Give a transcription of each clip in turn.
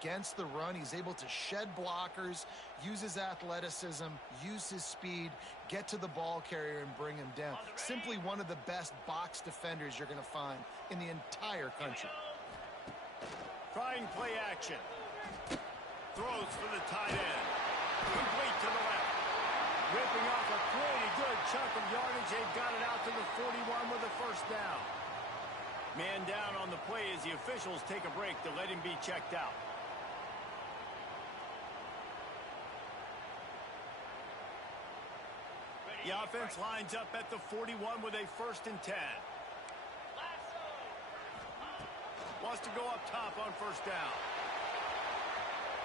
against the run. He's able to shed blockers, use his athleticism, use his speed, get to the ball carrier and bring him down. Simply one of the best box defenders you're going to find in the entire country. Trying play action. Throws for the tight end. Complete to the left. Ripping off a pretty good chunk of yardage. They've got it out to the 41 with a first down. Man down on the play as the officials take a break to let him be checked out. The offense lines up at the 41 with a 1st and 10. Wants to go up top on 1st down.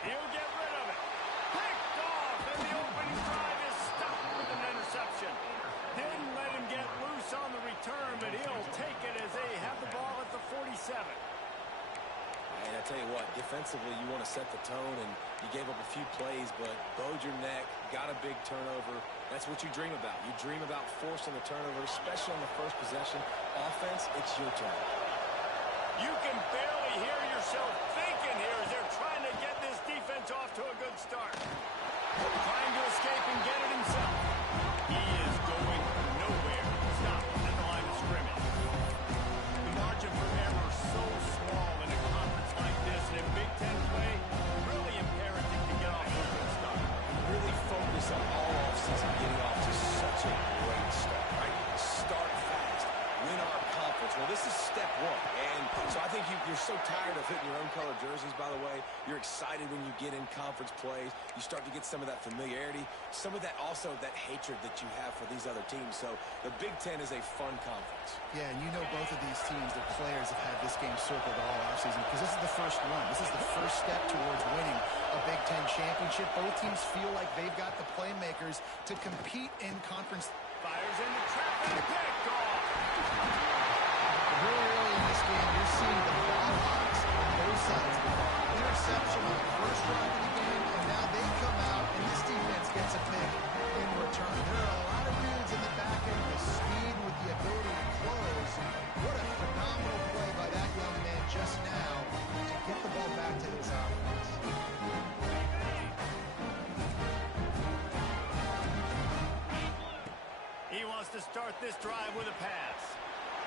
He'll get rid of it. Picked off, and the opening drive is stopped with an interception. Didn't let him get loose on the return, but he'll take it as they have the ball at the 47. And I tell you what, defensively, you want to set the tone, and you gave up a few plays, but bowed your neck, got a big turnover. That's what you dream about. You dream about forcing the turnover, especially on the first possession. Offense, it's your turn. You can barely hear yourself thinking here as they're trying to get this defense off to a good start. Trying to escape and get it himself. He is going nowhere. Stop at the line of scrimmage. The margin for error is so small in a conference like this, and in Big Ten play, really imperative to get off to a good start. Really focus on all offseason getting off to such a great start, right? Start fast. Win our conference. Well, this is step one. And so I think you're so tired of hitting your own color jerseys, by the way. You're excited when you get in conference plays. You start to get some of that familiarity, some of that also that hatred that you have for these other teams. So the Big Ten is a fun conference. Yeah, and you know both of these teams, their players have had this game circled all offseason because this is the first one. This is the first step towards winning a Big Ten championship. Both teams feel like they've got the playmakers to compete in conference. Fires into traffic, picked off. Really early in this game, you're seeing the ball hawks on both sides of the ball. Interception on the first drive of the game, and now they come out, and this defense gets a pick in return. There are a lot of dudes in the back end with speed, with the ability to close. What a phenomenal play by that young man just now to get the ball back to his offense. He wants to start this drive with a pass.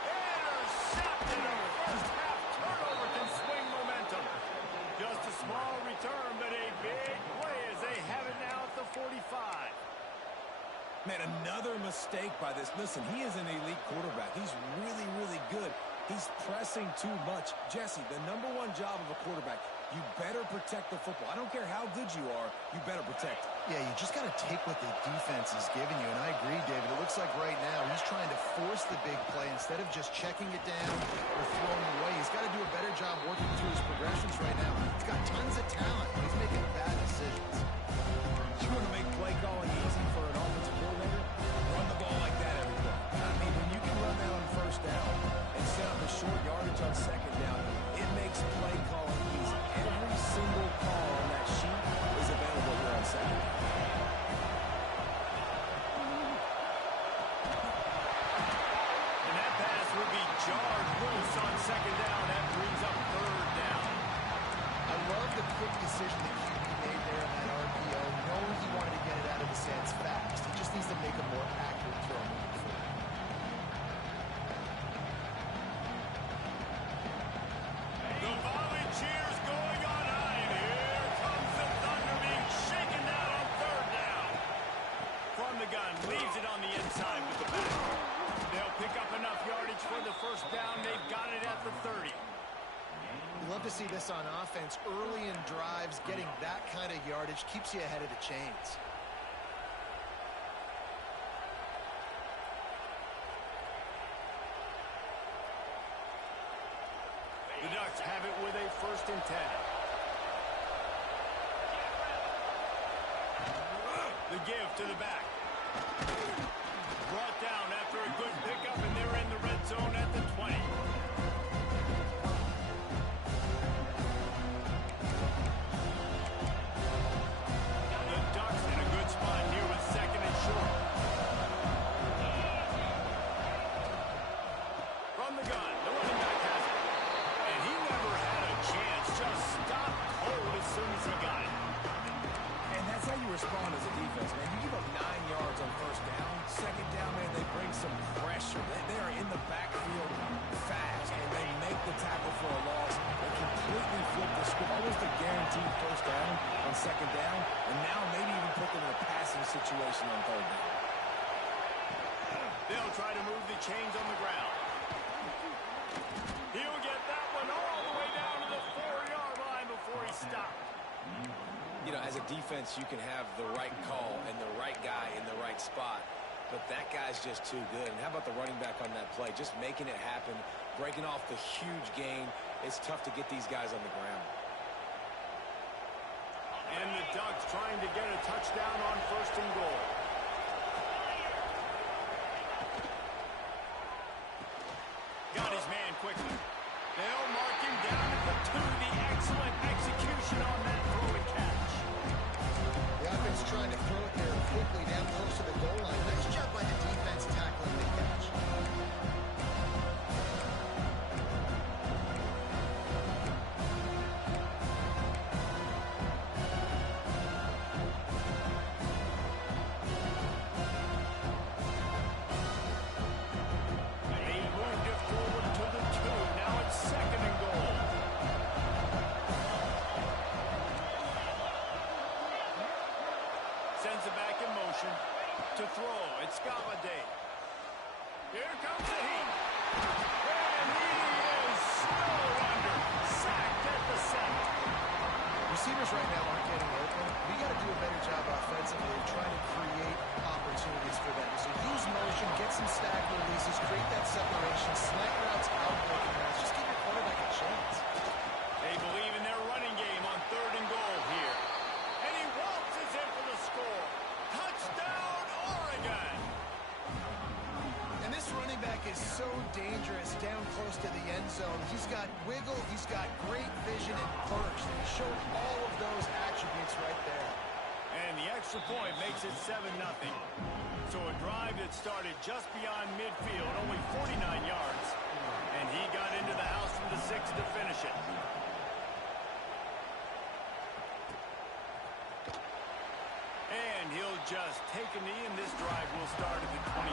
Intercepted. A first half turnover can swing momentum. Just a small return, but a big play as they have it now at the 45. Man, another mistake by this. Listen, he is an elite quarterback. He's really, really good. He's pressing too much. Jesse, the number one job of a quarterback, you better protect the football. I don't care how good you are, you better protect it. Yeah, you just got to take what the defense is giving you, and I agree, David. It looks like right now he's trying to force the big play instead of just checking it down or throwing away. He's got to do a better job working through his progressions right now. He's got tons of talent, but he's making bad decisions. You want to make play calling easy for an offensive coordinator? Run the ball like that every day. I mean, when you can run that on 1st down and set up a short yardage on 2nd down, it makes play calling easy. Every single call on that sheet is available here on 2nd down. And that pass will be jarred loose on 2nd down. That brings up 3rd down. I love the quick decision that QB made there in that RPO, knowing he wanted to get it out of his hands fast. He just needs to make a more accurate throw moving forward. The volley cheers going on high, and here comes the Thunder being shaken down on 3rd down. From the gun, leaves it on the inside with the back. They'll pick up enough yardage for the 1st down. They've got it at the 30. You love to see this on offense. Early in drives, getting that kind of yardage keeps you ahead of the chains. The Ducks have it with a 1st and 10. The give to the back. Brought down after a good pickup, and they're in the red zone at the 20. The Ducks in a good spot here with 2nd and short. From the gun, the running back has it. And he never had a chance. Just stopped cold as situation on third down. They'll try to move the chains on the ground. He'll get that one all the way down to the 4-yard line before he stopped. You know, as a defense, you can have the right call and the right guy in the right spot, but that guy's just too good. And how about the running back on that play? Just making it happen, breaking off the huge gain. It's tough to get these guys on the ground. And the Ducks trying to get a touchdown on 1st and goal. Got his man quickly. They'll mark him down at the 2. The excellent execution on that throw and catch. The offense trying to throw it there quickly down close to the goal line. Nice job by the defense tackling the catch. They moved it forward to the 2. Now it's 2nd and goal. Sends it back in motion to throw. It's Galladay. Here comes the heat. And he is snowed under. Sacked at the 7. Receivers right now aren't getting open. We got to do a better job offensively of trying to create opportunities for them. So use motion, get some stack releases, create that separation, slant routes, outbreaking routes. Just give your quarterback a chance. They believe in their running game on 3rd and goal here. And he waltzes in for the score. Touchdown, Oregon! And this running back is so dangerous down close to the end zone. He's got wiggle, he's got great vision and burst. And he showed all of those attributes right there. And the extra point makes it 7-0. So a drive that started just beyond midfield, only 49 yards. And he got into the house from the 6 to finish it. And he'll just take a knee, and this drive will start at the 25.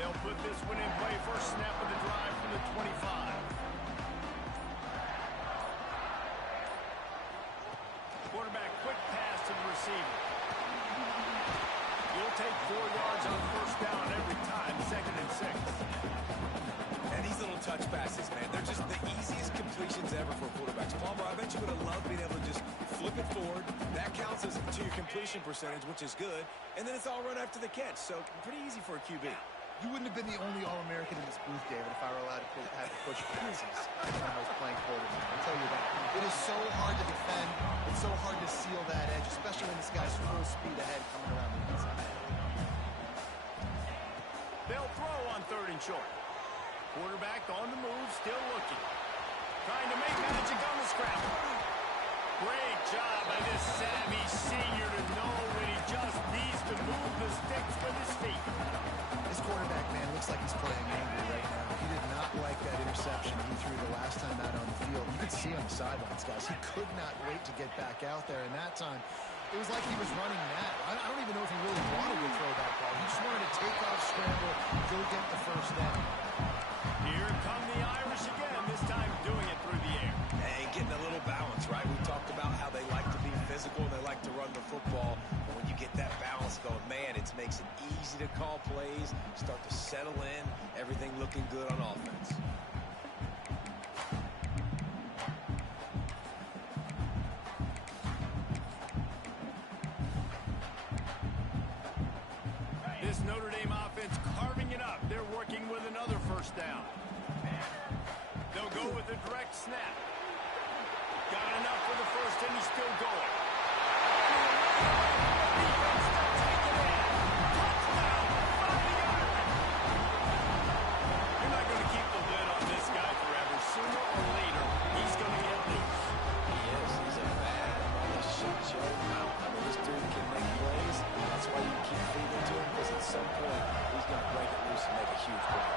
They'll put this one in play. First snap of the drive from the 25. Quarterback, quick pass to the receiver. You'll take 4 yards on 1st down every time. 2nd and 6. And these little touch passes, man, they're just the easiest completions ever for quarterbacks. Palmer, I bet you would have loved being able to just flip it forward. That counts as to your completion percentage, which is good. And then it's all run after the catch. So pretty easy for a QB. You wouldn't have been the only All-American in this booth, David, if I were allowed to have to push passes when I was playing quarterback. I'll tell you that. It is so hard to defend. It's so hard to seal that edge, especially when this guy's full speed ahead coming around the inside. They'll throw on 3rd and short. Quarterback on the move, still looking. Trying to make magic on the scramble. Great job by this Sammy senior to know when he just needs to move the sticks with his feet. This quarterback, man, looks like he's playing angry right now. He did not like that interception he threw the last time out on the field. You could see on the sidelines, guys. He could not wait to get back out there, and that time, it was like he was running mad. I don't even know if he really wanted to throw that ball. He just wanted to take off, scramble, go get the 1st down. Here come the Irish again, this time doing it through the air. And getting a little balance, right? We talked about how they like to be physical and they like to run the football. But when you get that balance going, man, it makes it easy to call plays, start to settle in, everything looking good on offense. This Notre Dame offense carving it up. They're working with another 1st down. They'll go with a direct snap. Got enough for the 1st, and he's still going. Defense to take it in. Touchdown, 5-yard. You're not going to keep the lid on this guy forever. Sooner or later, he's going to get loose. He is. He's a bad mother shut your mouth. I mean, this dude can make plays. That's why you keep feeding to him, because at some point, he's going to break it loose and make a huge play.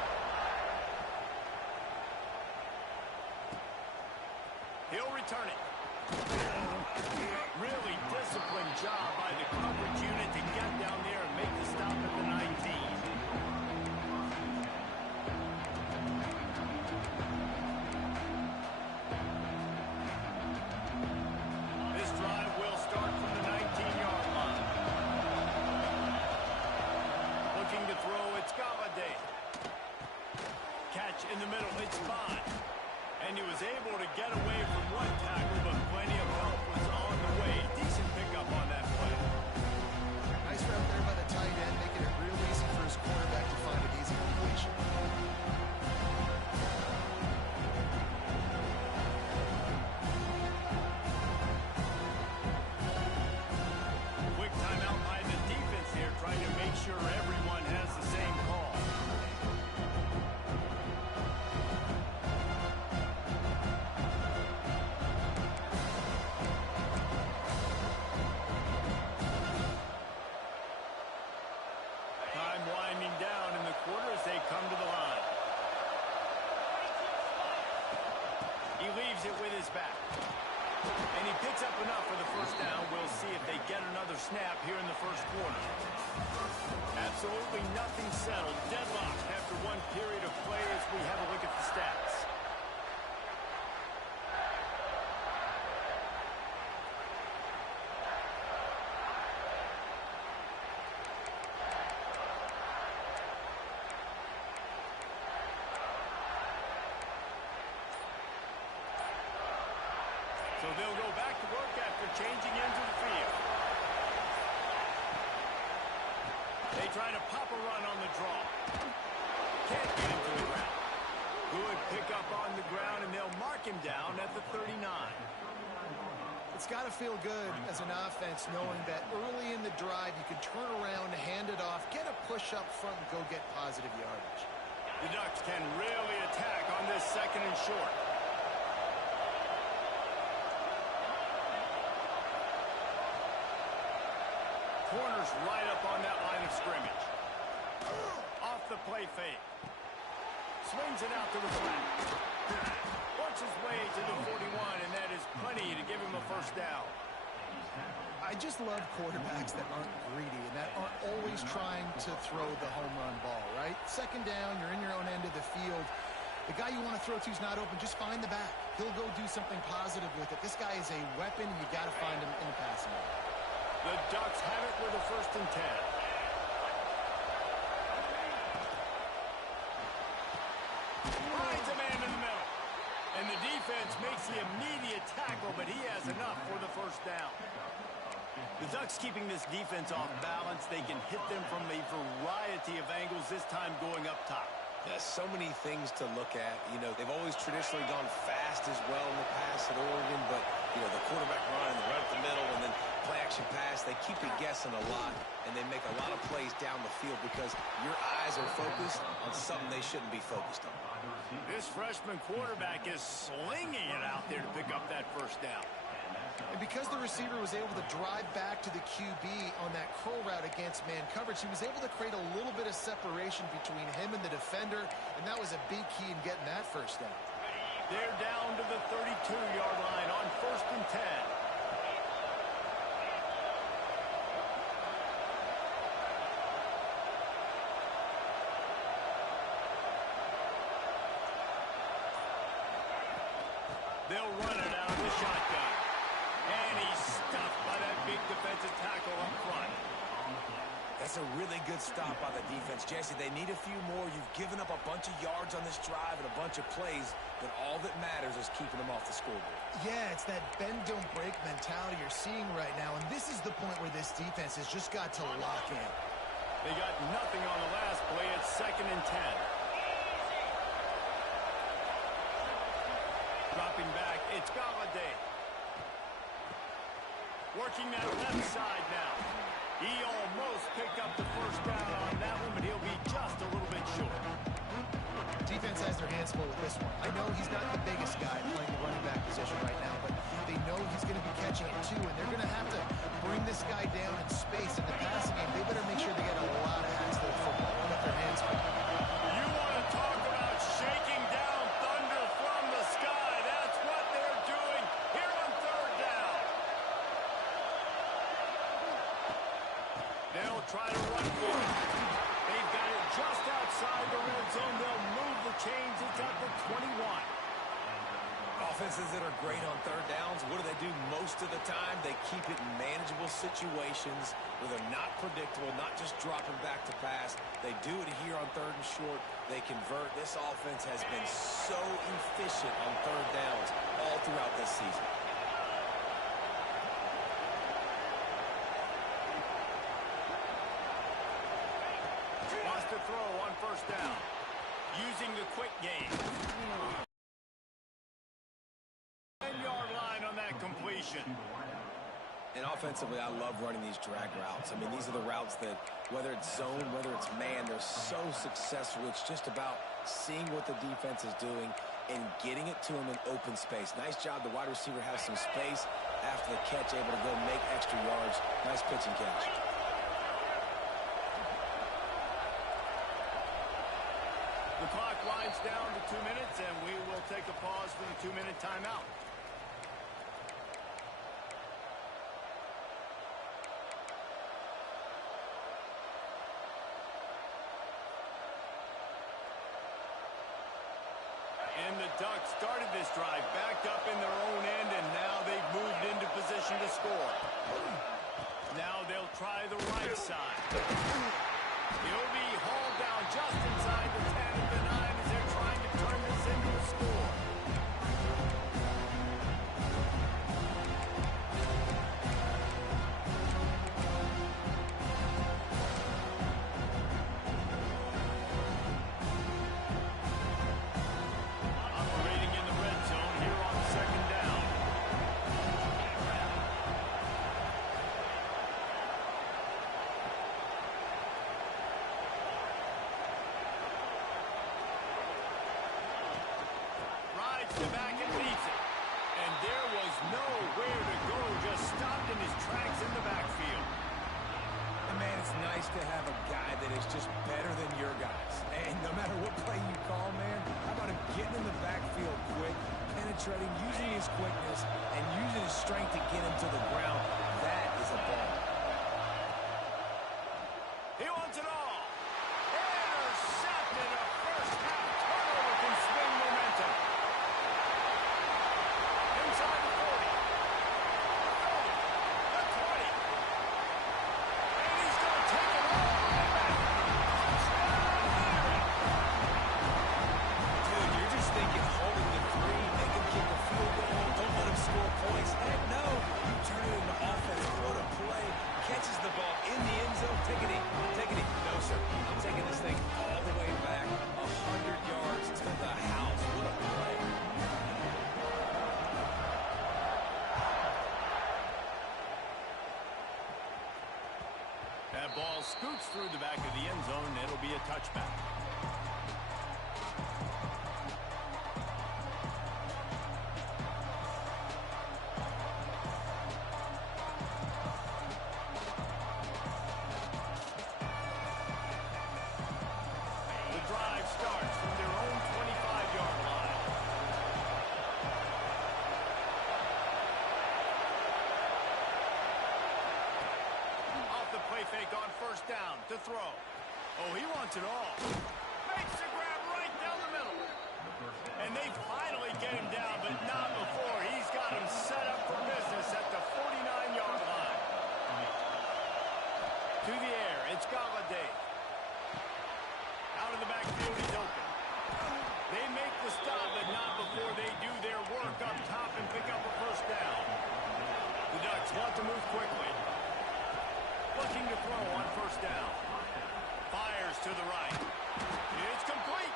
He'll return it. the middle. It's fine. And he was able to get away from one tackle, but plenty of help was on the way. Decent pickup on that play. Nice route there by the tight end, making it real easy for his quarterback to find an easy completion. Quick timeout by the defense here, trying to make sure everyone has the same call. Time winding down in the quarter as they come to the line. He leaves it with his back. And he picks up enough for the first down. We'll see if they get another snap here in the first quarter. Absolutely nothing settled. Deadlocked after one period of play as we have a look at the stats. So they'll go back to work after changing into the field. They try to pop a run on the draw. Can't get him to the ground. Good pickup on the ground, and they'll mark him down at the 39. It's got to feel good as an offense knowing that early in the drive you can turn around, hand it off, get a push up front, and go get positive yardage. The Ducks can really attack on this second and short. Corners right up on that line of scrimmage. Off the play fake. Swings it out to the flat. Works his way to the 41, and that is plenty to give him a first down. I just love quarterbacks that aren't greedy and that aren't always trying to throw the home run ball, right? Second down, you're in your own end of the field. The guy you want to throw to is not open. Just find the back. He'll go do something positive with it. This guy is a weapon, and you got to find him in the passing game. The Ducks have it with a 1st and 10. Finds a man in the middle. And the defense makes the immediate tackle, but he has enough for the first down. The Ducks keeping this defense off balance. They can hit them from a variety of angles, this time going up top. Yeah, so many things to look at. You know, they've always traditionally gone fast as well in the past at Oregon, but, you know, the quarterback run and the run up the middle and then play action pass, they keep you guessing a lot, and they make a lot of plays down the field because your eyes are focused on something they shouldn't be focused on. This freshman quarterback is slinging it out there to pick up that first down. And because the receiver was able to drive back to the QB on that curl route against man coverage, he was able to create a little bit of separation between him and the defender, and that was a big key in getting that first down. They're down to the 32-yard line on 1st and 10. They'll run it out of the shotgun. And he's stuffed by that big defensive tackle up front. That's a really good stop by the defense. Jesse, they need a few more. You've given up a bunch of yards on this drive and a bunch of plays, but all that matters is keeping them off the scoreboard. Yeah, it's that bend, don't break mentality you're seeing right now, and this is the point where this defense has just got to lock in. They got nothing on the last play. It's 2nd and 10. Dropping back, it's Galladay. Working that left side now. He almost picked up the first down on that one, but he'll be just a little bit short. Defense has their hands full with this one. I know he's not the biggest guy playing the running back position right now, but they know he's going to be catching it too, and they're going to have to bring this guy down in space in the passing game. They better make sure they get a lot of hats to the football. They'll get their hands full. You want to talk about shaking down thunder from the sky. That's what they're doing here on 3rd down. They'll try to run for it. They've got it just outside the red zone. They'll move the chains. It's at the 21. Oh, Offenses that are great on third downs, what do? Most of the time, they keep it in manageable situations where they're not predictable, not just dropping back to pass. They do it here on third and short. They convert. This offense has been so efficient on third downs all throughout this season. Wants to throw on first down. Using the quick game. 10-yard line on that completion. And offensively, I love running these drag routes. I mean, these are the routes that, whether it's zone, whether it's man, they're so successful. It's just about seeing what the defense is doing and getting it to them in open space. Nice job. The wide receiver has some space after the catch, able to go make extra yards. Nice pitch and catch. The clock winds down to 2 minutes, and we will take a pause for the 2-minute timeout. And the Ducks started this drive backed up in their own end, and now they've moved into position to score. Now they'll try the right side. He'll be hauled down just inside the 10 of the 9 as they're trying to turn this into a score. Operating in the red zone here on second down. Rides to back and leads it. And there was nowhere to go, just stopped in his tracks in the backfield. And man, it's nice to have a guy that is just better than your guys. And no matter what play you call, man, how about him getting in the backfield quick, penetrating, using his quickness, and using his strength to get him to the ground. That is a ball. He wants it all. Intercepted. A first-half turnover can swing momentum. Inside the 40. The 20. And he's going to take it all the way back. Dude, you're just thinking holding the 3, make him kick a field goal, don't let him score points. Heck no. You turn it into offense. What a play. Catches the ball in the end zone. Take it in. Take it in. No, sir. I'm taking this thing all the way back 100 yards to the house. What a play. That ball scoots through the back of the end zone, and it'll be a touchback. The drive starts from their own 25-yard line. Off the play fake on first down to throw. Oh, he wants it all. Makes the grab right down the middle. And they finally get him down, but not before. He's got him set up for business at the 49-yard line. To the air, it's Galladay. Out of the backfield, he's open. They make the stop, but not before they do their work up top and pick up a first down. The Ducks want to move quickly. Looking to throw on first down. Fires to the right. It's complete.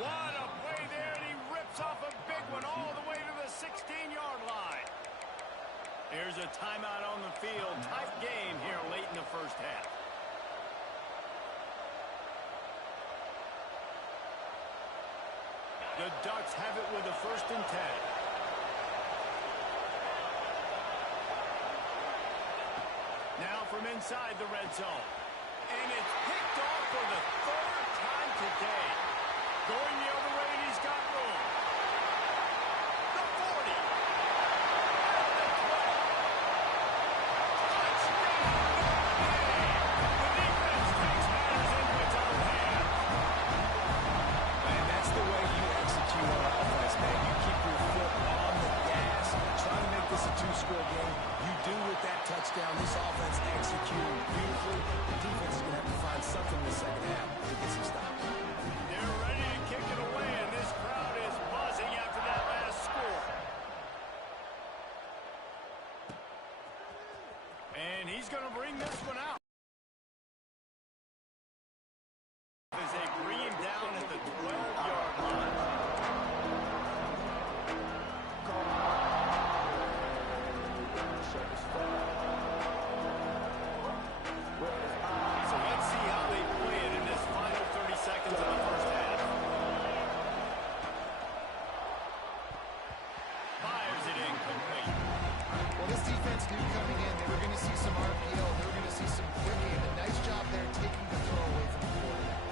What a play there, and he rips off a big one all the way to the 16-yard line. Here's a timeout on the field. Tight game here late in the first half. The Ducks have it with a 1st and 10. Now from inside the red zone. And it's picked off for the 3rd time today. Going the other way, and he's got room. The 40. At the 20. Touchdown, Notre Dame. The defense takes matters into its own hands. Man, that's the way you execute on offense, man. You keep your foot down. This offense executing beautifully. The defense is going to have to find something in the second half to get some stops. They're ready to kick it away, and this crowd is buzzing after that last score. And he's going to bring this one out. As they bring him down at the 12-yard line. So let's see how they play it in this final 30 seconds of the first half. Fires it incomplete. Well, this defense knew coming in they were going to see some RPO. They were going to see some quick game. A nice job there taking the throw away from the quarterback.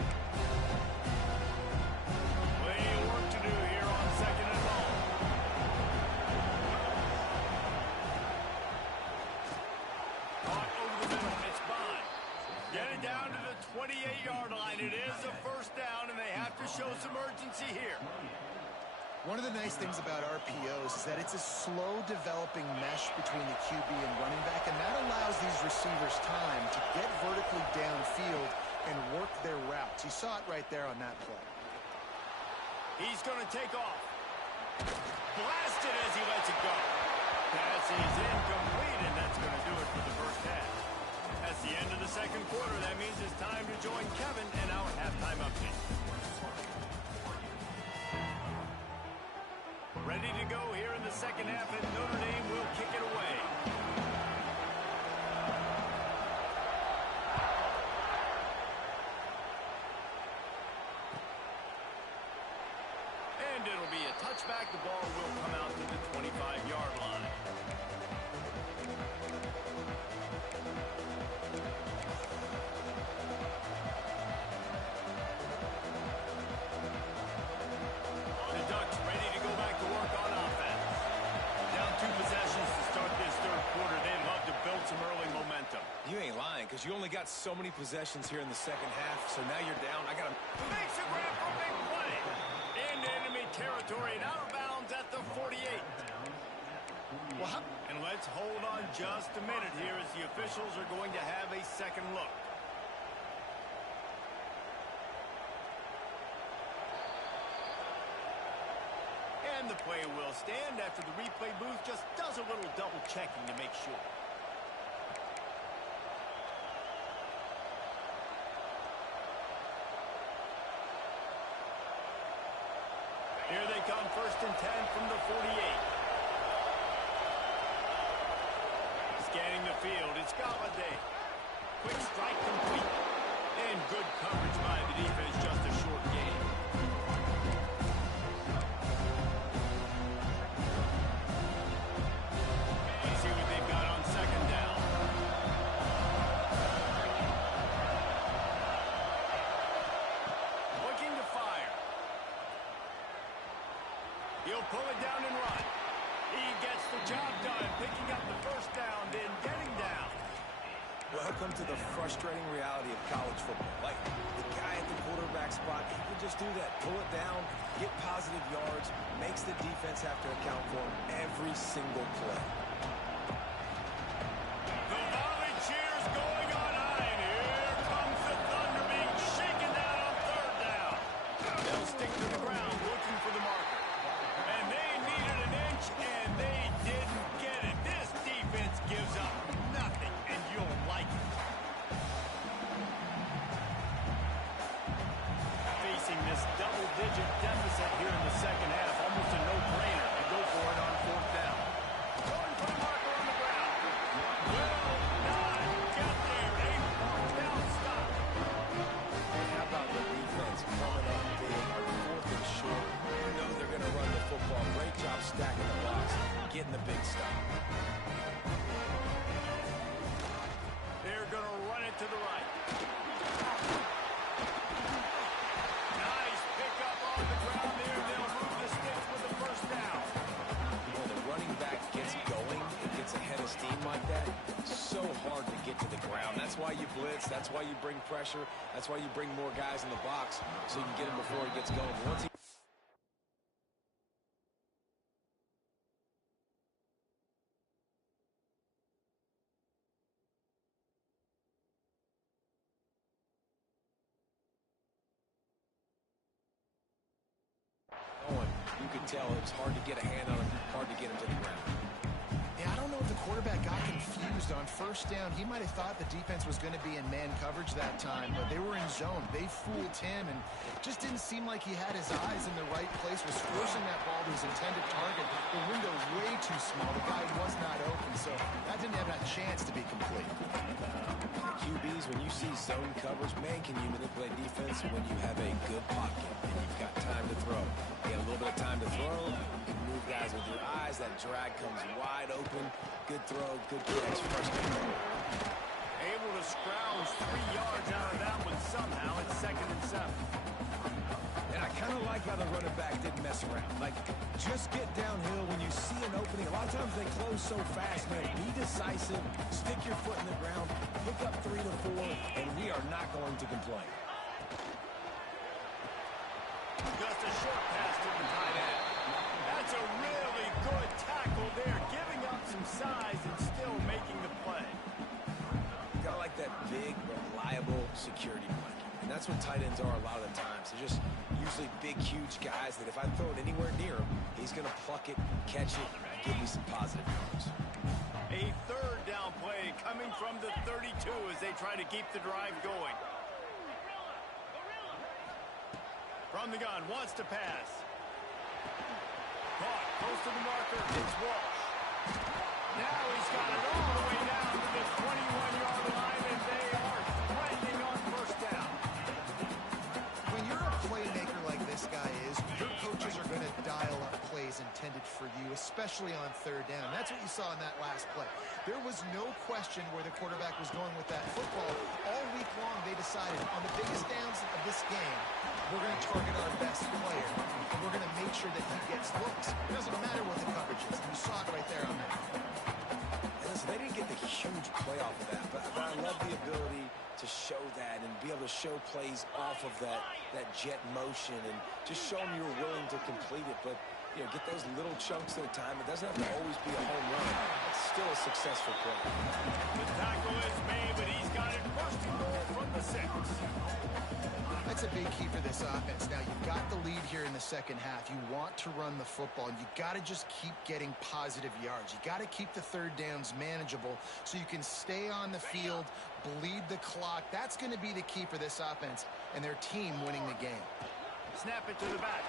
Plenty of work to do here on second and long. Caught over the middle. It's Bond. Get it down to the 28-yard line. It is a first down, and they have to show some urgency here. One of the nice things about RPOs is that it's a slow developing mesh between the QB and running back, and that allows these receivers time to get vertically downfield and work their routes. You saw it right there on that play. He's going to take off. Blasted as he lets it go. Pass is incomplete, and that's going to do it for the first half. That's the end of the second quarter. That means it's time to join Kevin and our halftime update. Ready to go here in the second half, and Notre Dame will kick it away. And it'll be a touchback. The ball will come out to the 25-yard line. The Ducks ready to go back to work on offense. Down 2 possessions to start this third quarter. They'd love to build some early momentum. You ain't lying, because you only got so many possessions here in the second half, so now you're down. I got to... Makes a grab for a big play. Into enemy territory and out of bounds at the 48. And let's hold on just a minute here as the officials are going to have a second look. And the play will stand after the replay booth just does a little double checking to make sure. Here they come, 1st and 10 from the 48. Scanning the field, it's Galladay. Quick strike complete. And good coverage by the defense, just a short game. Let's see what they've got on second down. Looking to fire. He'll pull it down and run. He gets the job done, picking up the first down, then getting down. Welcome to the frustrating reality of college football. Like, the guy at the quarterback spot, he can just do that. Pull it down, get positive yards, makes the defense have to account for him every single play. The volley cheers going on high, and here comes the Thunder being shaken down on third down. They'll stick to the ground looking for the marker. And they needed an inch, and they didn't get it. This defense gives up nothing, and you'll like it. Facing this double-digit deficit here in the second half, almost a no-brainer to go for it on fourth down. Going for the marker on the ground. Will not get there. A fourth down stop. And how about the defense coming up big on 4th and short? You know they're going to run the football. Great job stacking the box, getting the big stop. They're going to run it to the right. Nice pickup on the ground there. They'll move the sticks with the first down. When the running back gets going and gets ahead of steam like that, so hard to get to the ground. That's why you blitz. That's why you bring pressure. That's why you bring more guys in the box so you can get him before he gets going. Once he can tell it's hard to get a hand on him, hard to get him to the ground. Yeah, I don't know if the quarterback got confused on first down. He might have thought the defense was going to be in man coverage that time, but they were in zone. They fooled him, and just didn't seem like he had his eyes in the right place, was forcing that ball to his intended target. The window way too small. The guy was not open, so that didn't have that chance to be complete. QBs, when you see zone coverage, man, can you manipulate defense when you have a good pocket and you've got time to throw. You got a little bit of time to throw. You can move guys with your eyes. That drag comes wide open. Good throw, good catch, first down. Able to scrounge 3 yards out of that one somehow. It's 2nd and 7. And I kind of like how the running back didn't mess around. Like, just get downhill when you see an opening. A lot of times they close so fast, man. Be decisive, stick your foot in the ground, pick up 3 to 4, and we are not going to complain. Just a short pass to the tight end. That's a really good tackle there, giving up some size and still making the play. Got like that big, reliable security blanket. And that's what tight ends are a lot of the times. They're just usually big, huge guys that if I throw it anywhere near him, he's going to pluck it, catch it, and give me some positive yards. A 3rd down play coming from the 32 as they try to keep the drive going. From the gun, wants to pass. Caught, close to the marker, it's Walsh. Now he's got it all the way down to the 21-yard line, and they are threatening on first down. When you're a playmaker like this guy is, your coaches are going to dial up plays intended for you, especially on 3rd down. That's what you saw in that last play. There was no question where the quarterback was going with that football. All week long, they decided on the biggest downs of this game, we're going to target our best player, and we're going to make sure that he gets looks. It doesn't matter what the coverage is. You saw it right there on that. Listen, they didn't get the huge play off of that, but I love the ability to show that and be able to show plays off of that jet motion and just show them you're willing to complete it. But, you know, get those little chunks at a time. It doesn't have to always be a home run. It's still a successful play. The tackle is made, but he's got it first and goal from the 6. That's a big key for this offense. Now, you've got the lead here in the second half. You want to run the football, and you got to just keep getting positive yards. You got to keep the 3rd downs manageable so you can stay on the field, bleed the clock. That's going to be the key for this offense and their team winning the game. Snap it to the back.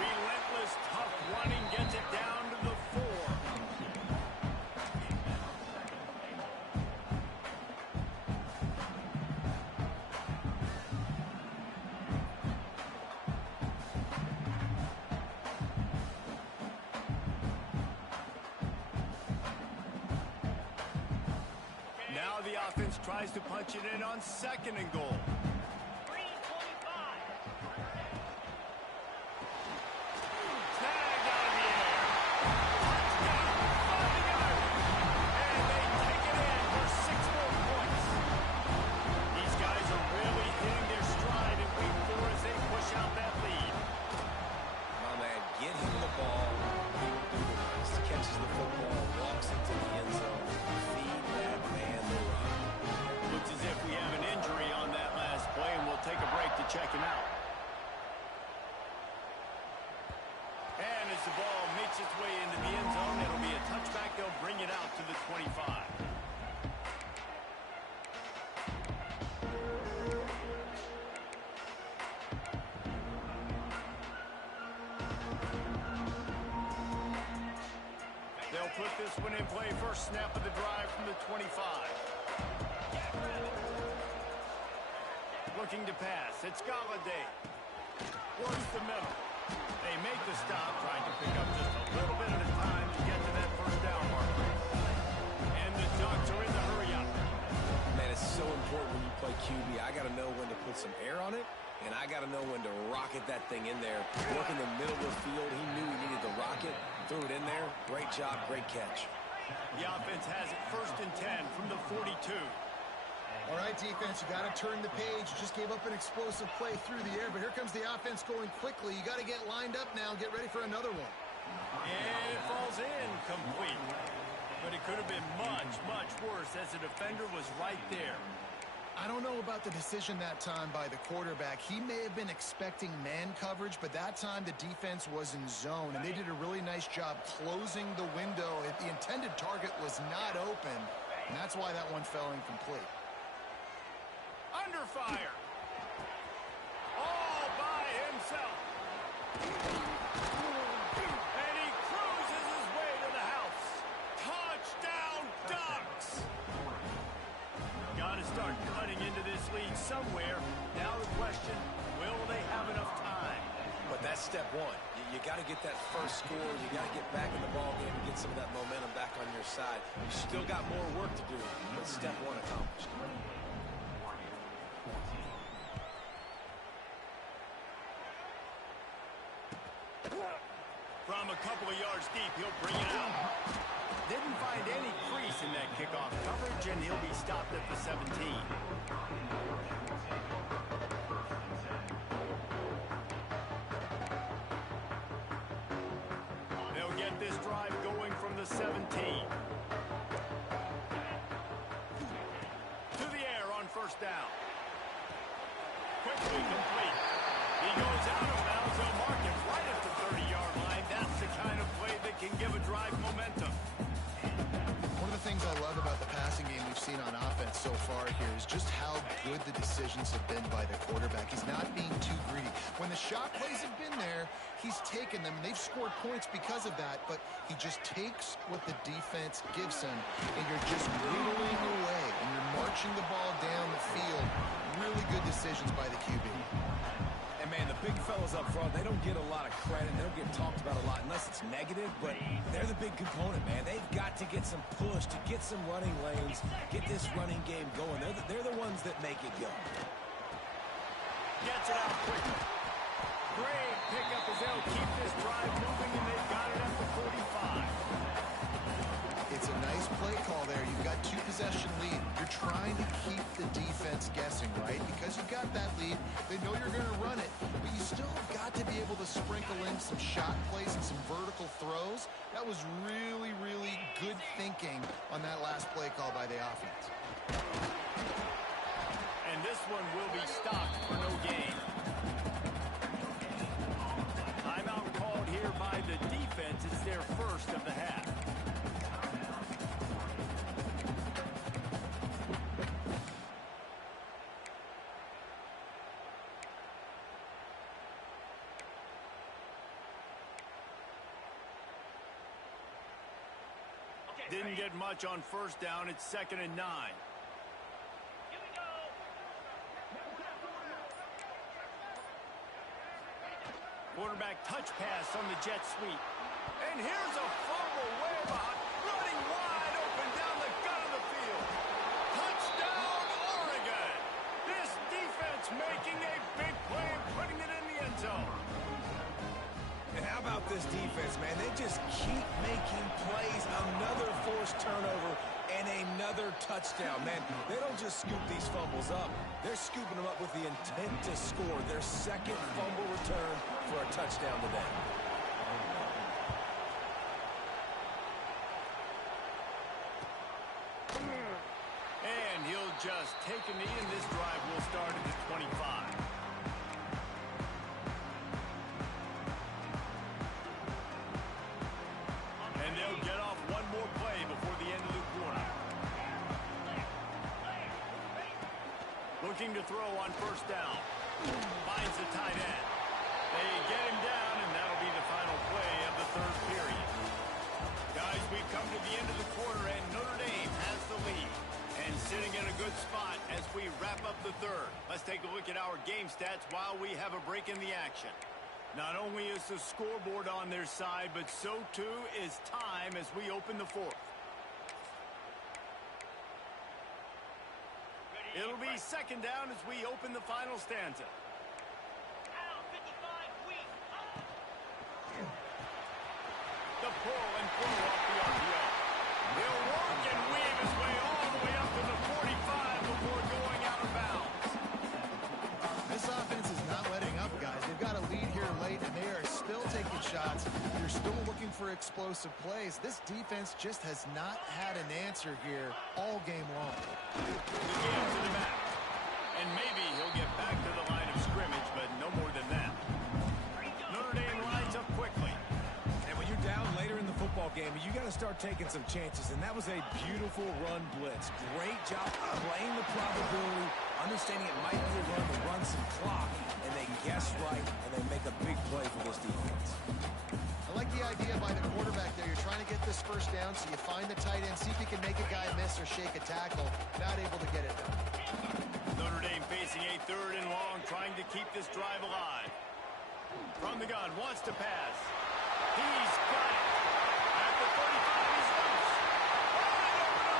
Relentless, tough running gets it down to the 4. Now the offense tries to punch it in on 2nd and goal. Check him out. And as the ball makes its way into the end zone, it'll be a touchback. They'll bring it out to the 25. They'll put this one in play. First snap of the drive from the 25. Looking to pass. It's Galladay. Works the middle. They make the stop, trying to pick up just a little bit at a time to get to that first down marker. And the Ducks are in the hurry up. Man, it's so important when you play QB. I got to know when to put some air on it, and I got to know when to rocket that thing in there. Work in the middle of the field. He knew he needed to rocket. Threw it in there. Great job, great catch. The offense has it 1st and 10 from the 42. All right, defense, you got to turn the page. You just gave up an explosive play through the air, but here comes the offense going quickly. You got to get lined up now and get ready for another one. And it falls in complete. But it could have been much, much worse as the defender was right there. I don't know about the decision that time by the quarterback. He may have been expecting man coverage, but that time the defense was in zone, and they did a really nice job closing the window. The intended target was not open, and that's why that one fell incomplete. Under fire. All by himself. And he cruises his way to the house. Touchdown, Ducks! Got to start cutting into this lead somewhere. Now the question, will they have enough time? But that's step one. You got to get that first score. You got to get back in the ball game and get some of that momentum back on your side. You still got more work to do, but step one accomplished. From a couple of yards deep, he'll bring it out. Didn't find any crease in that kickoff coverage, and he'll be stopped at the 17. They'll get this drive going from the 17. To the air on first down. Quickly complete. He goes out of bounds. They'll mark him right at the 30-yard line. That's the kind of play that can give a drive momentum. One of the things I love about the passing game we've seen on offense so far here is just how good the decisions have been by the quarterback. He's not being too greedy. When the shot plays have been there, he's taken them. They've scored points because of that, but he just takes what the defense gives him, and you're just whittling away, and you're marching the ball down the field. Really good decisions by the QB. And, man, the big fellas up front, they don't get a lot of credit. They don't get talked about a lot unless it's negative, but they're the big component, man. They've got to get some push, to get some running lanes, get this running game going. They're the ones that make it go. Gets it out quickly. Great pickup as they'll keep this drive moving, and they've got it at the 45. It's a nice play call there. You've got two-possession lead. You're trying to keep the defense guessing, right? Because you've got that lead, they know you're going to run it, but you still have got to be able to sprinkle in some shot plays and some vertical throws. That was really, really good thinking on that last play call by the offense. And this one will be stopped for no gain. Timeout called here by the defense. It's their first of the half. Didn't get much on first down. It's 2nd and 9. Quarterback touch pass on the jet sweep. And here's a fumble way behind. Running wide open down the gut of the field. Touchdown, Oregon. This defense making a big play and putting it in the end zone. And how about this defense, man? They just keep making plays. Another forced turnover and another touchdown. Man, they don't just scoop these fumbles up. They're scooping them up with the intent to score. Their second fumble return for a touchdown today. And he'll just take a knee, and this drive will start at the 25. And they'll get off one more play before the end of the quarter. Looking to throw on first down. Finds the tight end. They get him down, and that'll be the final play of the third period. Guys, we've come to the end of the quarter, and Notre Dame has the lead. And sitting in a good spot as we wrap up the third. Let's take a look at our game stats while we have a break in the action. Not only is the scoreboard on their side, but so too is time as we open the fourth. It'll be 2nd down as we open the final stanza. The pull and throw off the RPO. He'll work and weave his way all the way up to the 45 before going out of bounds. This offense is not letting up, guys. They've got a lead here late, and they are still taking shots. They're still looking for explosive plays. This defense just has not had an answer here all game long. The game to the back. And maybe he'll get back to the line of scrimmage, but no more than that. Notre Dame lines up quickly. And when you're down later in the football game, you got to start taking some chances. And that was a beautiful run blitz. Great job playing the probability, understanding it might be a run to run some clock. And they guess right, and they make a big play for this defense. I like the idea by the quarterback there. You're trying to get this first down, so you find the tight end, see if you can make a guy miss or shake a tackle. Not able to get it done. Notre Dame facing a 3rd and long, trying to keep this drive alive. From the gun, wants to pass. He's got it. At the 35, he's loose. Wide open.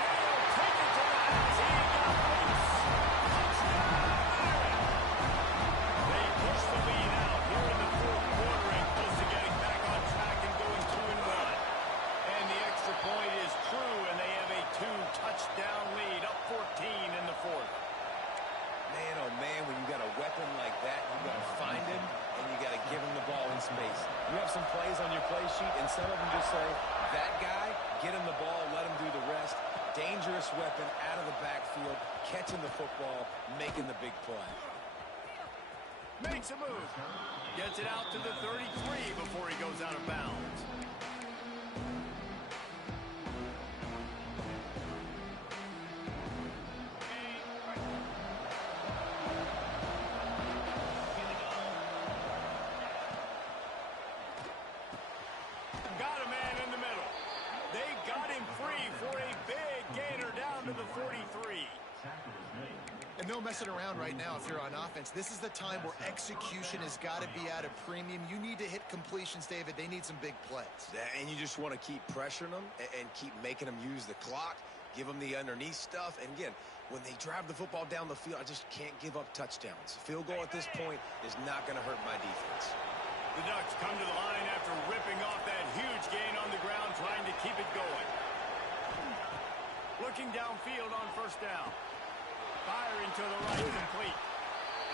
And he'll take it to the house. He got loose. Touchdown, Aaron. They push the lead out here in the 4th quarter and close to getting back on track and going 2-1. And the extra point is true, and they have a 2-touchdown lead, up 14 in the 4th. Man, oh man, when you got a weapon like that, you got to find him, and you got to give him the ball in space. You have some plays on your play sheet, and some of them just say, that guy, get him the ball, let him do the rest. Dangerous weapon out of the backfield, catching the football, making the big play. Makes a move. Gets it out to the 33 before he goes out of bounds. Got a man in the middle. They got him free for a big gainer down to the 43. And no messing around right now if you're on offense. This is the time where execution has got to be at a premium. You need to hit completions, David. They need some big plays. And you just want to keep pressuring them and keep making them use the clock, give them the underneath stuff. And again, when they drive the football down the field, I just can't give up touchdowns. Field goal at this point is not going to hurt my defense. The Ducks come to the line after ripping off that huge gain on the ground, trying to keep it going. Looking downfield on 1st down. Firing to the right, complete.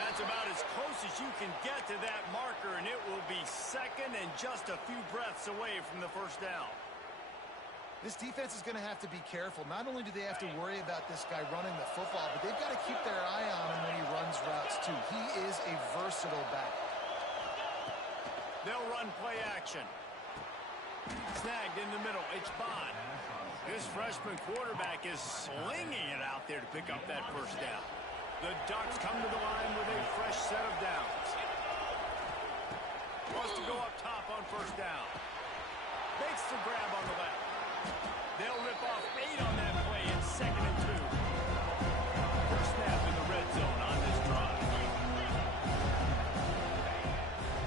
That's about as close as you can get to that marker, and it will be 2nd and just a few breaths away from the 1st down. This defense is going to have to be careful. Not only do they have to worry about this guy running the football, but they've got to keep their eye on him when he runs routes, too. He is a versatile back. They'll run play action. Snagged in the middle. It's Bond. This freshman quarterback is slinging it out there to pick up that 1st down. The Ducks come to the line with a fresh set of downs. Wants to go up top on 1st down. Makes the grab on the left. They'll rip off 8 on that play. It's 2nd and 2. First snap in the red zone on this drive.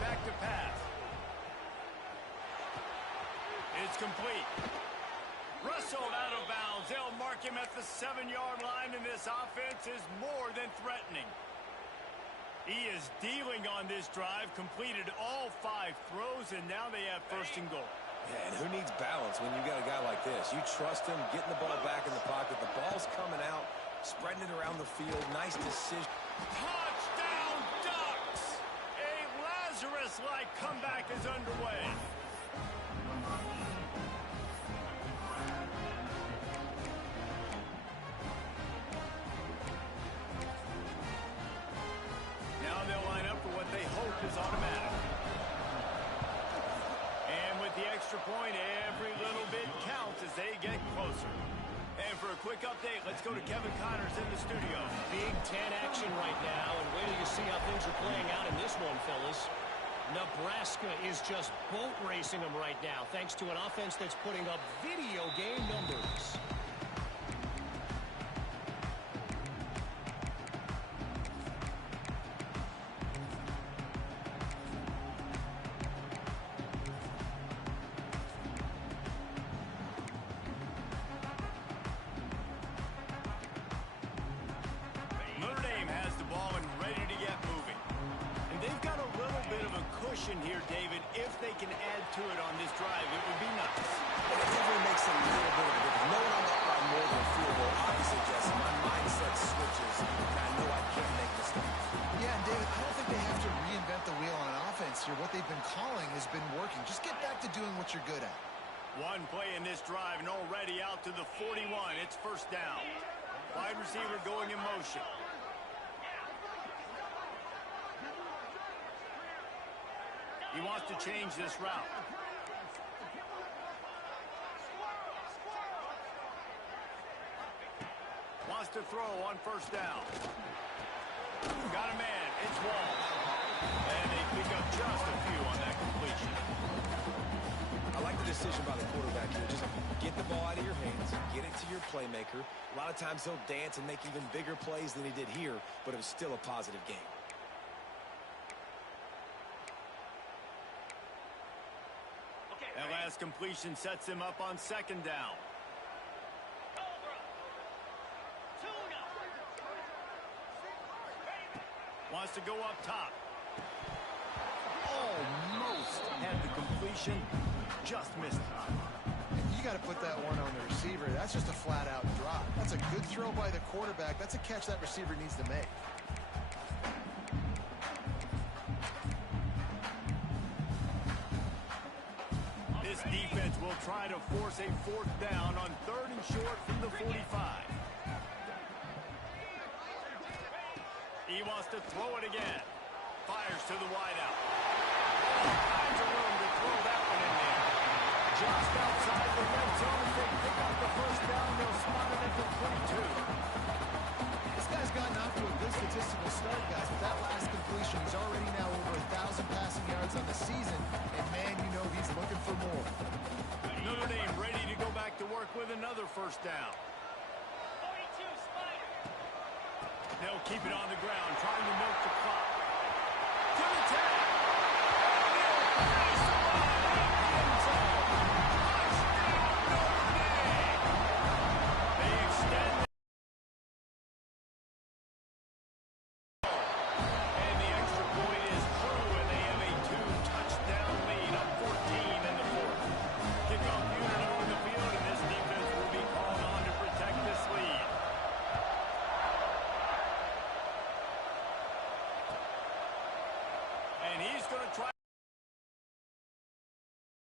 Back to pass. It's complete. Rustled out of bounds. They'll mark him at the 7-yard line, and this offense is more than threatening. He is dealing on this drive, completed all 5 throws, and now they have 1st and goal. Yeah, and who needs balance when you got a guy like this? You trust him, getting the ball back in the pocket. The ball's coming out, spreading it around the field. Nice decision. Touchdown, Ducks! A Lazarus-like comeback is underway. Now they'll line up for what they hope is automatic. And with the extra point, every little bit counts as they get closer. And for a quick update, let's go to Kevin Connors in the studio. Big 10 action right now, and wait till you see how things are playing out in this one, fellas. Nebraska is just boat racing them right now, thanks to an offense that's putting up video game numbers. Notre Dame has the ball and ready to get moving. And they've got a little bit of a cushion here, David. If they can add to it on this drive, it would be nice. It definitely makes a little bit of a difference. Knowing I'm up by more than a field goal, obviously, Jesse, my mindset switches, and I know I can't make mistakes. Yeah, and David, I don't think they have to reinvent the wheel on offense here. What they've been calling has been working. Just get back to doing what you're good at. One play in this drive and already out to the 41. It's 1st down. Wide receiver going in motion. He wants to change this route. Wants to throw on first down. Got a man. It's Wall. And they pick up just a few on that completion. I like the decision by the quarterback here. Just get the ball out of your hands, get it to your playmaker. A lot of times he'll dance and make even bigger plays than he did here, but it was still a positive game. That last completion sets him up on second down. Wants to go up top. Almost had the completion. Just missed it. You got to put that one on the receiver. That's just a flat-out drop. That's a good throw by the quarterback. That's a catch that receiver needs to make. This defense will try to force a fourth down on 3rd and short from the 45. He wants to throw it again. Fires to the wideout. All kinds of room to throw that one in there. Just outside the red zone. If they pick up the first down, they'll spot it at the 22. This guy's gotten off to a good statistical start, guys. With that last completion, he's already now over 1,000 passing yards on the season. And, man, you know he's looking for more. Notre Dame ready to go back to work with another first down. They'll keep it on the ground, trying to milk the clock. To the 10. They'll finish the line in the end zone. Touchdown, Notre Dame. They extend it. And the extra point is true, and they have a 2-touchdown lead, up 14 in the 4th. Kickoff unit on the field, and this defense will be called on to protect this lead. And he's going to try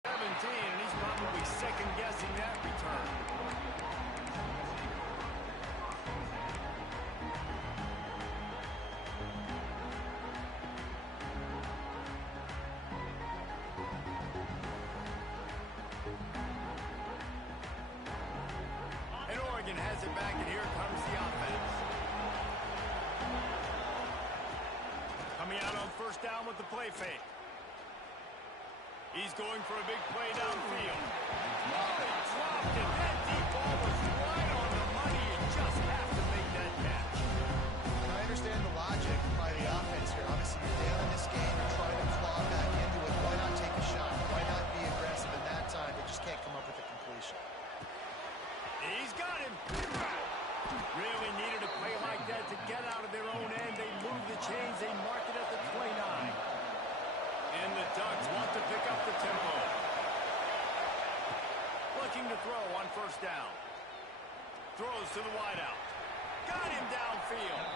17, and he's probably second-guessing that return. And Oregon has it back, and here comes the offense. Coming out on first down with the play fake. He's going for a big play downfield. Oh, he dropped it. That deep ball was right on the money. You just have to make that catch. I understand the logic by the offense here. Obviously, you're down in this game. You're trying to claw back into it. Why not take a shot? Why not be aggressive in that time? They just can't come up with a completion. He's got him. Really needed a play like that to get out of their own end. They move the chains. They mark it at the 29. And the Ducks want to pick up the tempo. Looking to throw on first down. Throws to the wideout. Got him downfield.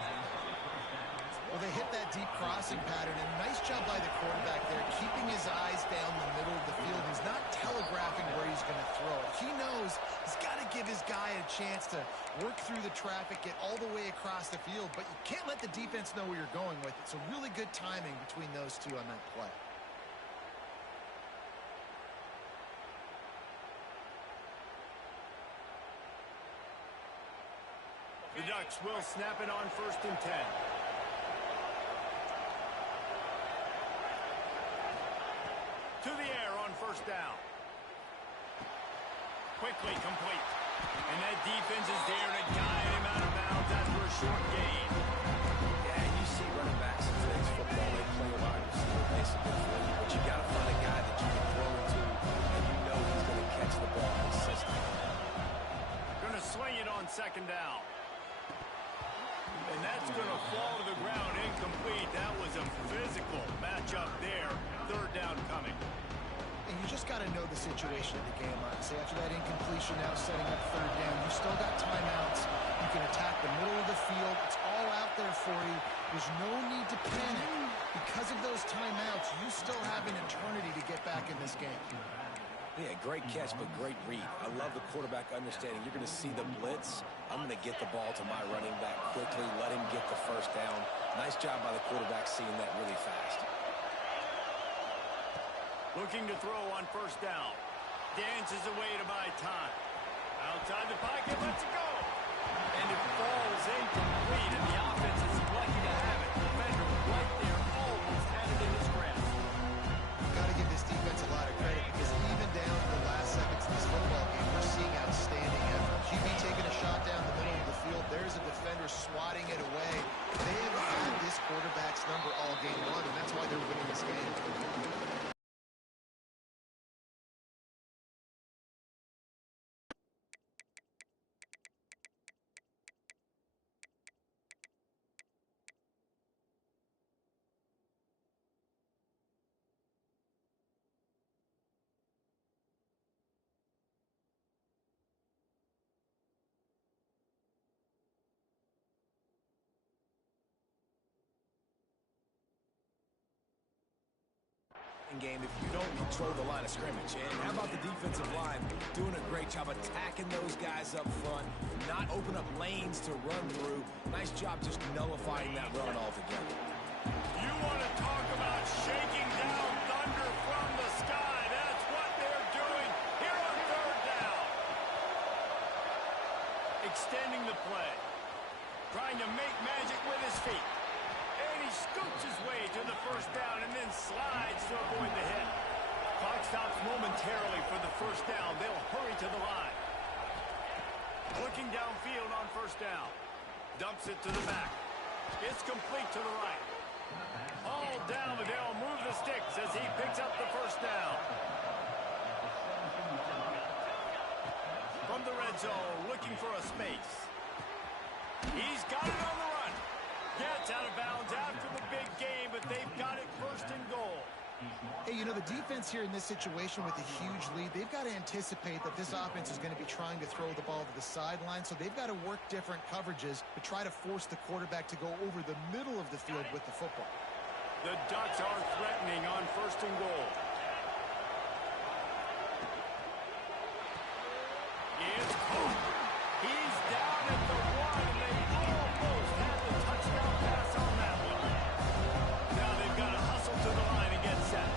Well, they hit that deep crossing pattern, and nice job by the quarterback there, keeping his eyes down the middle of the field. He's not telegraphing where he's going to throw it. He knows he's got to give his guy a chance to work through the traffic, get all the way across the field, but you can't let the defense know where you're going with it. So really good timing between those two on that play. The Ducks will snap it on 1st and 10. To the air on first down. Quickly complete. And that defense is there to guide him out of bounds after a short gain. Yeah, you see running backs in today's football, they play a wide receiver basically for you, but you got to find a guy that you can throw it to, and you know he's going to catch the ball consistently. Going to swing it on second down. And that's going to fall to the ground incomplete. That was a physical matchup there. 3rd down coming. And you just got to know the situation of the game, honestly. After that incompletion, now setting up 3rd down, you still got timeouts. You can attack the middle of the field. It's all out there for you. There's no need to panic. Because of those timeouts, you still have an eternity to get back in this game. Yeah, great catch, but great read. I love the quarterback understanding. You're going to see the blitz. I'm going to get the ball to my running back quickly, let him get the first down. Nice job by the quarterback seeing that really fast. Looking to throw on first down. Dances away to buy time. Outside the pocket, lets it go. And it falls incomplete, and the offense is lucky to have it. The defender right there almost had it in his grasp. Got to give this defense a lot of credit because even down to the last seconds of this football game, we're seeing outstanding effort. QB taking a shot down the middle of the field. There's a defender swatting it away. They have had this quarterback's number all game long, and that's why they're winning this game. Game if you don't control the line of scrimmage. And how about the defensive line doing a great job attacking those guys up front, not open up lanes to run through. Nice job just nullifying that run altogether. You want to talk about shaking down thunder from the sky. That's what they're doing here on third down. Extending the play. Trying to make magic with his feet. He scoops his way to the first down and then slides to avoid the hit. Clock stops momentarily for the first down. They'll hurry to the line. Looking downfield on first down. Dumps it to the back. It's complete to the right. All down, but they'll move the sticks as he picks up the first down. From the red zone, looking for a space. He's got it on the run. Gets out of bounds after the big game, but they've got it first and goal. Hey, you know, the defense here in this situation with a huge lead, they've got to anticipate that this offense is going to be trying to throw the ball to the sideline, so they've got to work different coverages to try to force the quarterback to go over the middle of the field with the football. The Ducks are threatening on first and goal. It's caught. He's down at the one, and they almost had the touchdown pass on that one. Now they've got to hustle to the line and get set.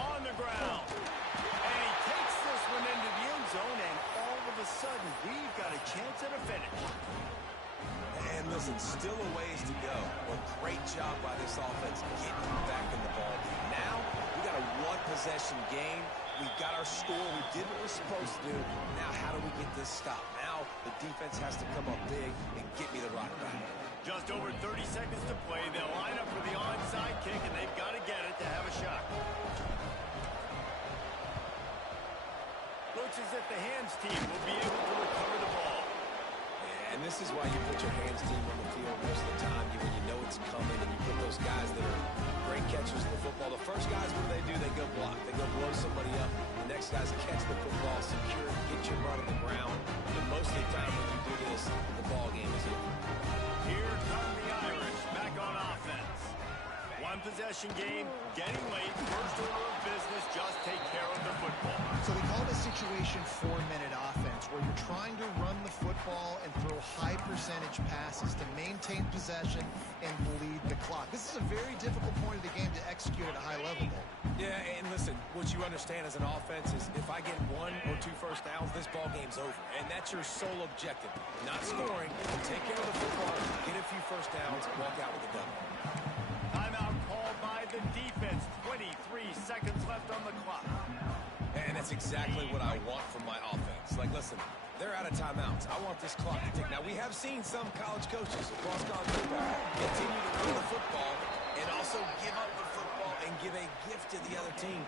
On the ground. And he takes this one into the end zone, and all of a sudden, we've got a chance at a finish. And listen, still a ways to go. But great job by this offense getting back in the ball game. Now, we got a one-possession game. We got our score. We did what we're supposed to do. Now, how do we get this stopped? Now, the defense has to come up big and get me the rock back. Just over 30 seconds to play. They'll line up for the onside kick, and they've got to get it to have a shot. Looks as if the hands team will be able to recover the ball. And this is why you put your hands team on the field most of the time when you know it's coming, and you put those guys that are great catchers of the football. The first guys, what do? They go block. They go blow somebody up. The next guys catch the football, secure, get your butt on the ground. And most of the time when you do this, the ball game is over. Here come the Irish back on offense. One possession game, getting late. First order of business, just take care of the football. So they call this situation 4-minute offense, where you're trying to run the football and throw high percentage passes to maintain possession and bleed the clock. This is a very difficult point of the game to execute at a high level, though. Yeah, and listen, what you understand as an offense is if I get 1 or 2 first downs, this ball game's over. And that's your sole objective. Not scoring, take care of the football, get a few first downs, walk out with a W. Timeout called by the defense. 23 seconds left on the clock. And that's exactly what I want from my offense. Like, listen, they're out of timeouts. I want this clock to tick. Now, we have seen some college coaches across college football continue to run the football and also give up the football and give a gift to the other team.